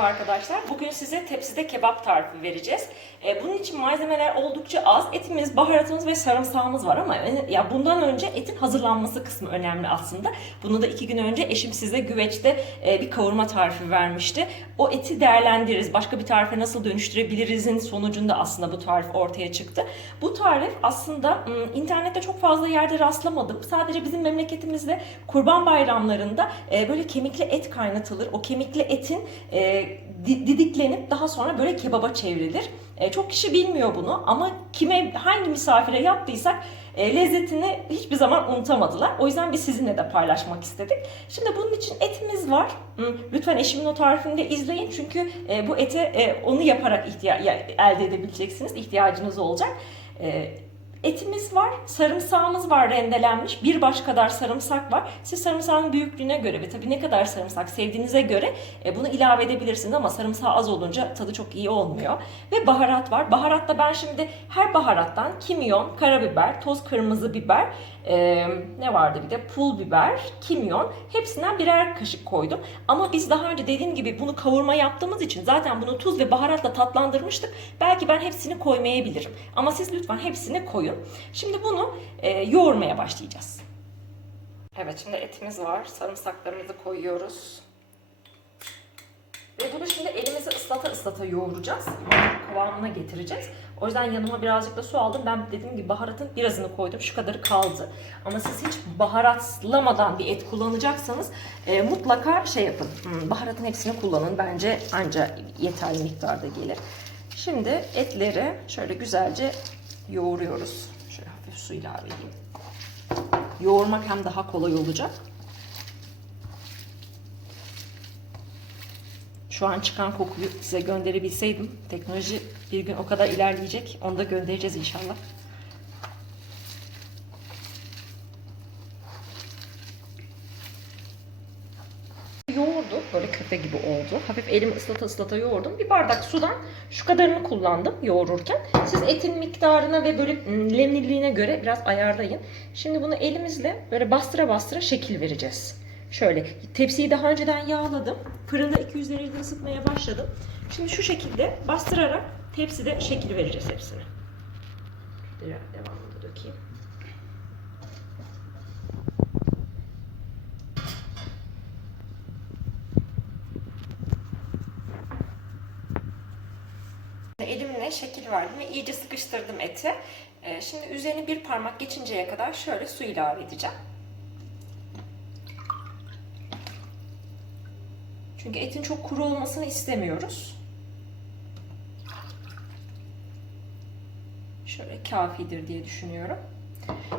Merhaba arkadaşlar. Bugün size tepside kebap tarifi vereceğiz. Ee, bunun için malzemeler oldukça az. Etimiz, baharatımız ve sarımsağımız var ama ya bundan önce etin hazırlanması kısmı önemli aslında. Bunu da iki gün önce eşim size güveçte e, bir kavurma tarifi vermişti. O eti değerlendiririz. Başka bir tarife nasıl dönüştürebilirizin sonucunda aslında bu tarif ortaya çıktı. Bu tarif aslında internette çok fazla yerde rastlamadım. Sadece bizim memleketimizde kurban bayramlarında e, böyle kemikli et kaynatılır. O kemikli etin e, didiklenip daha sonra böyle kebaba çevrilir. E, çok kişi bilmiyor bunu ama kime hangi misafire yaptıysak e, lezzetini hiçbir zaman unutamadılar. O yüzden biz sizinle de paylaşmak istedik. Şimdi bunun için etimiz var. Lütfen eşimin o tarifini de izleyin çünkü e, bu ete e, onu yaparak ihtiya- ya- elde edebileceksiniz. ihtiyacınız olacak. E, Etimiz var, sarımsağımız var rendelenmiş, bir baş kadar sarımsak var. Siz sarımsağın büyüklüğüne göre ve tabii ne kadar sarımsak sevdiğinize göre e, bunu ilave edebilirsiniz ama sarımsağı az olunca tadı çok iyi olmuyor. Ve baharat var. Baharatta ben şimdi her baharattan kimyon, karabiber, toz kırmızı biber, e, ne vardı bir de pul biber, kimyon hepsinden birer kaşık koydum. Ama biz daha önce dediğim gibi bunu kavurma yaptığımız için zaten bunu tuz ve baharatla tatlandırmıştık. Belki ben hepsini koymayabilirim. Ama siz lütfen hepsini koyun. Şimdi bunu e, yoğurmaya başlayacağız. Evet şimdi etimiz var. Sarımsaklarımızı koyuyoruz. Ve bunu şimdi elimizi ıslata ıslata yoğuracağız. Kıvamına getireceğiz. O yüzden yanıma birazcık da su aldım. Ben dediğim gibi baharatın birazını koydum. Şu kadarı kaldı. Ama siz hiç baharatlamadan bir et kullanacaksanız e, mutlaka şey yapın. Hmm, baharatın hepsini kullanın. Bence anca yeterli miktarda gelir. Şimdi etleri şöyle güzelce yoğuruyoruz. Şöyle hafif su ilave edeyim. Yoğurmak hem daha kolay olacak. Şu an çıkan kokuyu size gönderebilseydim. Teknoloji bir gün o kadar ilerleyecek. Onu da göndereceğiz inşallah. Yoğurduk. Böyle köfte gibi oldu. Hafif elimi ıslata ıslata yoğurdum. Bir bardak sudan şu kadarını kullandım yoğururken. Siz etin miktarına ve böyle lemliliğine göre biraz ayarlayın. Şimdi bunu elimizle böyle bastıra bastıra şekil vereceğiz. Şöyle tepsiyi daha önceden yağladım. Fırında 200 derecede ısıtmaya başladım. Şimdi şu şekilde bastırarak tepside şekil vereceğiz hepsine. Biraz devamını dökeyim. Elimle şekil verdim ve iyice sıkıştırdım eti. Ee, Şimdi üzerine bir parmak geçinceye kadar şöyle su ilave edeceğim. Çünkü etin çok kuru olmasını istemiyoruz. Şöyle kafidir diye düşünüyorum.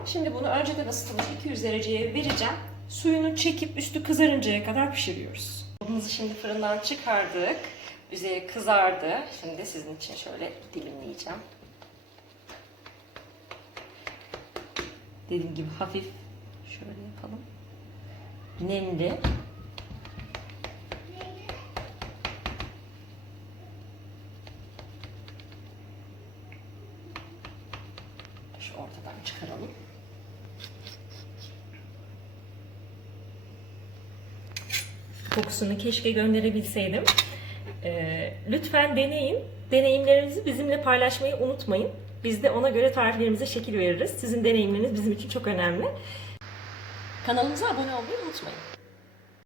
Şimdi bunu önceden ısıtılmış 200 dereceye vereceğim. Suyunu çekip üstü kızarıncaya kadar pişiriyoruz. Balımızı şimdi fırından çıkardık. Üzeri kızardı. Şimdi sizin için şöyle dilimleyeceğim. Dediğim gibi hafif şöyle yapalım. Nemli. Şu ortadan çıkaralım. Kokusunu keşke gönderebilseydim. Ee, lütfen deneyin. Deneyimlerinizi bizimle paylaşmayı unutmayın. Biz de ona göre tariflerimize şekil veririz. Sizin deneyimleriniz bizim için çok önemli. Kanalımıza abone olmayı unutmayın.